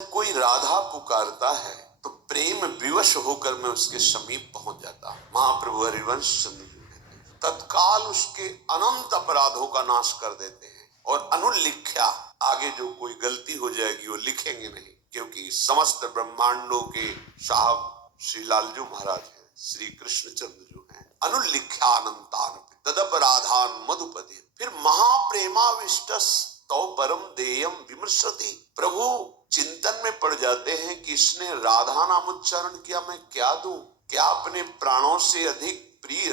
कोई राधा पुकारता है तो प्रेम विवश होकर मैं उसके समीप पहुंच जाता हूं। महाप्रभु हरिवंश चंद्र जी कहते तत्काल उसके अनंत अपराधों का नाश कर देते हैं और अनुलिख्या, आगे जो कोई गलती हो जाएगी वो लिखेंगे नहीं, क्योंकि समस्त ब्रह्मांडों के साहब श्री लालजू महाराज हैं, श्री कृष्ण चंद्र जो हैं। अनुलिख्यानंतान तदपराधान मधुपति। फिर महाप्रेमाविष्टस तो परम देयम विमर्शति। प्रभु चिंतन में पड़ जाते हैं कि इसने राधा नाम उच्चारण किया, मैं क्या दूं? क्या अपने प्राणों से अधिक प्रिय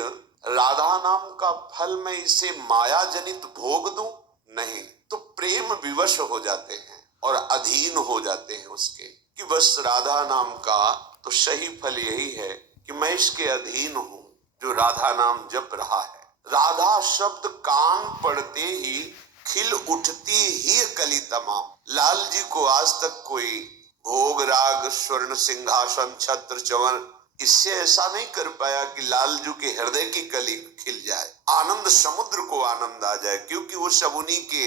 राधा नाम का फल मैं इसे माया जनित भोग दूं? नहीं, तो प्रेम विवश हो जाते हैं और अधीन हो जाते हैं उसके, कि बस राधा नाम का तो सही फल यही है कि मैं इसके अधीन हूं जो राधा नाम जप रहा है। राधा शब्द कान पड़ते ही खिल उठती ही कली तमाम। लाल जी को आज तक कोई भोग राग स्वर्ण सिंहासन छत्र चवर इससे ऐसा नहीं कर पाया कि लालजू के हृदय की कली खिल जाए, आनंद समुद्र को आनंद आ जाए, क्योंकि वो सब उन्हीं के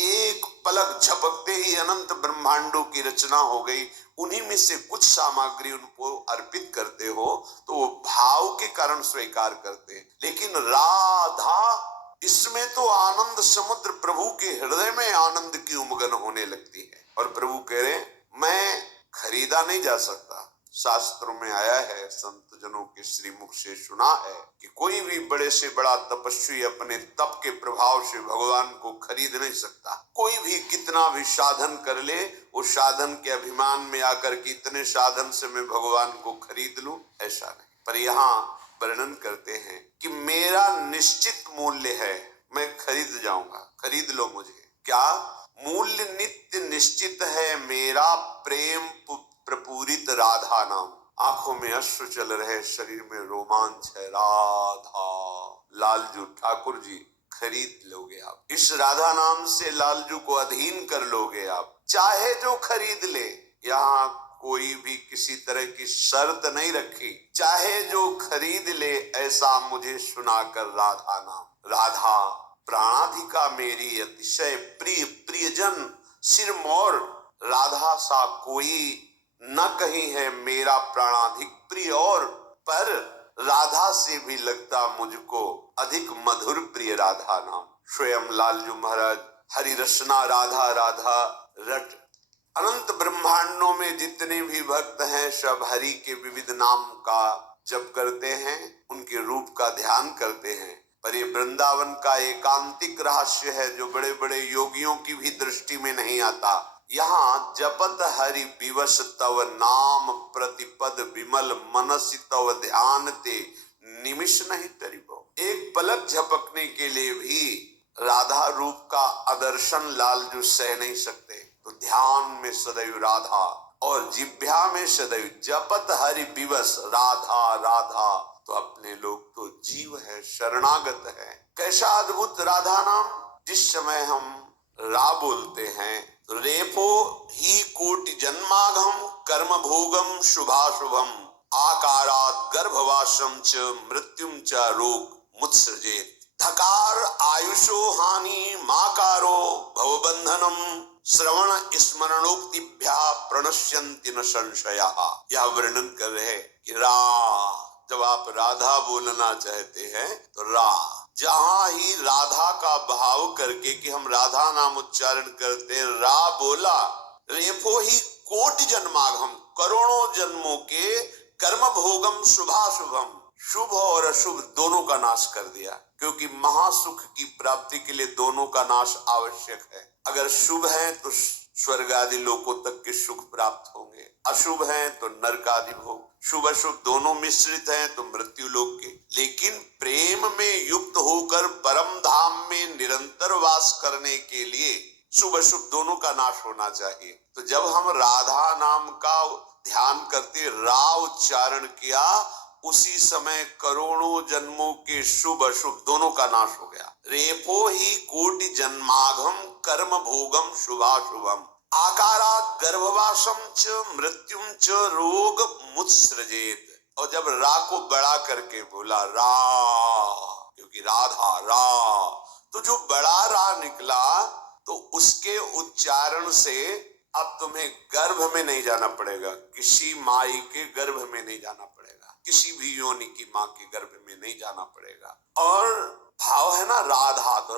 एक पलक झपकते ही अनंत ब्रह्मांडों की रचना हो गई। उन्हीं में से कुछ सामग्री उनको अर्पित करते हो तो वो भाव के कारण स्वीकार करते हैं। लेकिन राधा, इसमें तो आनंद समुद्र, प्रभु के हृदय में आनंद की उमगन होने लगती है। और प्रभु कह रहे मैं खरीदा नहीं जा सकता। शास्त्रों में आया है, संत जनों के श्रीमुख से सुना है कि कोई भी बड़े से बड़ा तपस्वी अपने तप के प्रभाव से भगवान को खरीद नहीं सकता। कोई भी कितना भी साधन कर ले, वो साधन के अभिमान में आकर के इतने साधन से मैं भगवान को खरीद लूं, ऐसा नहीं। पर यहाँ वर्णन करते हैं कि मेरा निश्चित मूल्य है, मैं खरीद जाऊंगा, खरीद लो मुझे। क्या मूल्य? नित्य निश्चित है मेरा प्रेम प्रपूरित राधा नाम। आंखों में अश्रु चल रहे, शरीर में रोमांच है। राधा, लालजू ठाकुर जी खरीद लोगे आप, इस राधा नाम से लालजू को अधीन कर लोगे आप, चाहे जो खरीद ले। यहाँ कोई भी किसी तरह की शर्त नहीं रखी, चाहे जो खरीद ले ऐसा मुझे सुनाकर राधा नाम। राधा प्राणाधिका मेरी अतिशय प्रिय प्रियजन सिरमौर, राधा सा कोई न कहीं है मेरा प्राणाधिक प्रिय, और पर राधा से भी लगता मुझको अधिक मधुर प्रिय राधा नाम। स्वयं लालजू महाराज हरि रसना राधा राधा रट। अनंत ब्रह्मांडों में जितने भी भक्त हैं सब हरि के विविध नाम का जप करते हैं, उनके रूप का ध्यान करते हैं। पर ये वृंदावन का एकांतिक रहस्य है जो बड़े बड़े योगियों की भी दृष्टि में नहीं आता। यहाँ जपत हरि विवश तव नाम प्रतिपद विमल मनसि तव ध्यान ते निमिष नहीं तरिबो। एक पलक झपकने के लिए भी राधा रूप का आदर्शन लालजू सह नहीं सकते, तो ध्यान में सदैव राधा और जिह्वा में सदैव जपत हरि विवश राधा राधा। तो अपने लोग तो जीव है, शरणागत है। कैसा अद्भुत राधा नाम! जिस समय हम रा बोलते हैं तो रेपो ही कोटि जन्माघम कर्म भोगम शुभाशुभम आकारात गर्भवासम च मृत्युम च रोग मुत्सृजेत। धकार आयुषो हानि माकारो भवबंधनम श्रवण स्मरणोक्तिभ्या प्रणश्यन्ति न संशयः। यह वर्णन कर रहे कि रा, जब आप राधा बोलना चाहते हैं तो रा, जहां ही राधा का भाव करके कि हम राधा नाम उच्चारण करते हैं, रा बोला, रेफो ही कोटि जन्मागम, करोड़ों जन्मों के कर्म भोगम शुभाशुभम, शुभ और अशुभ दोनों का नाश कर दिया, क्योंकि महासुख की प्राप्ति के लिए दोनों का नाश आवश्यक है। अगर शुभ है तो स्वर्ग आदि लोकों तक के सुख प्राप्त होंगे, अशुभ है तो नरक आदि भोग, शुभ अशुभ दोनों मिश्रित हैं तो मृत्यु लोक के। लेकिन प्रेम में युक्त होकर परम धाम में निरंतर वास करने के लिए शुभ अशुभ दोनों का नाश होना चाहिए। तो जब हम राधा नाम का ध्यान करते, रा उच्चारण किया, उसी समय करोड़ों जन्मों के शुभ अशुभ दोनों का नाश हो गया। रेपो ही कोटि जन्माघम कर्म भोगम शुभाशुभम आकारात गर्भवासम च मृत्युम च रोग मुत्सृजेत। और जब रा को बड़ा करके बोला रा, क्योंकि राधा रा, तो जो बड़ा रा निकला तो उसके उच्चारण से अब तुम्हें गर्भ में नहीं जाना पड़ेगा, किसी माई के गर्भ में नहीं जाना पड़ेगा, किसी भी योनि की माँ के गर्भ में नहीं जाना पड़ेगा। और भाव है ना राधा, तो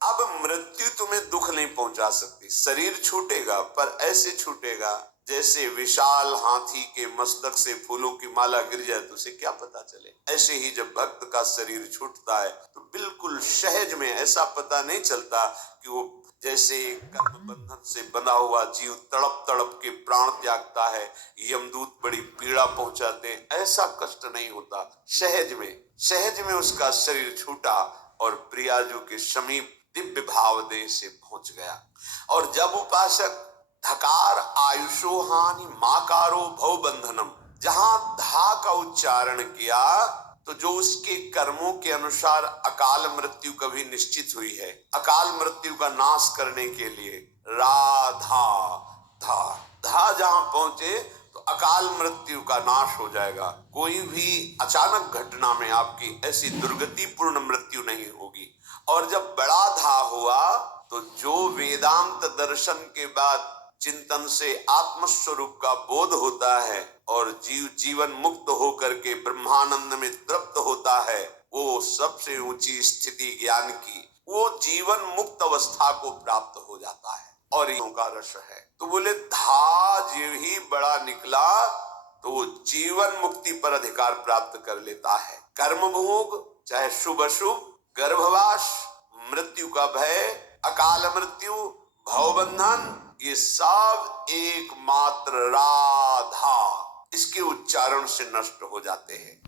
अब मृत्यु तुम्हें दुख नहीं पहुंचा सकती। शरीर छूटेगा पर ऐसे छूटेगा जैसे विशाल हाथी के मस्तक से फूलों की माला गिर जाए तो उसे क्या पता चले। ऐसे ही जब भक्त का शरीर छूटता है तो बिल्कुल सहज में, ऐसा पता नहीं चलता कि वो जैसे कर्म बंधन से बंधा हुआ जीव तड़प तड़प के प्राण त्यागता है, यमदूत बड़ी पीड़ा पहुंचाते हैं, ऐसा कष्ट नहीं होता। सहज में उसका शरीर छूटा और प्रियाजू के समीप दिव्य भाव देह से पहुंच गया। और जब उपासक धकार आयुषो हानि माकारो भव बंधनम, जहां धा का उच्चारण किया तो जो उसके कर्मों के अनुसार अकाल मृत्यु कभी निश्चित हुई है, अकाल मृत्यु का नाश करने के लिए राधा धा जहां पहुंचे तो अकाल मृत्यु का नाश हो जाएगा। कोई भी अचानक घटना में आपकी ऐसी दुर्गति पूर्ण मृत्यु नहीं होगी। और जब बड़ा धा हुआ तो जो वेदांत दर्शन के बाद चिंतन से आत्मस्वरूप का बोध होता है और जीवन मुक्त होकर के ब्रह्मानंद में तृप्त होता है, वो सबसे ऊंची स्थिति ज्ञान की, वो जीवन मुक्त अवस्था को प्राप्त हो जाता है। और ये का रस है। तो बोले धा जीव ही बड़ा निकला तो वो जीवन मुक्ति पर अधिकार प्राप्त कर लेता है। कर्म भोग, चाहे शुभ अशुभ, गर्भवास, मृत्यु का भय, अकाल मृत्यु, भवबंधन, ये सब एकमात्र राधा इसके उच्चारण से नष्ट हो जाते हैं।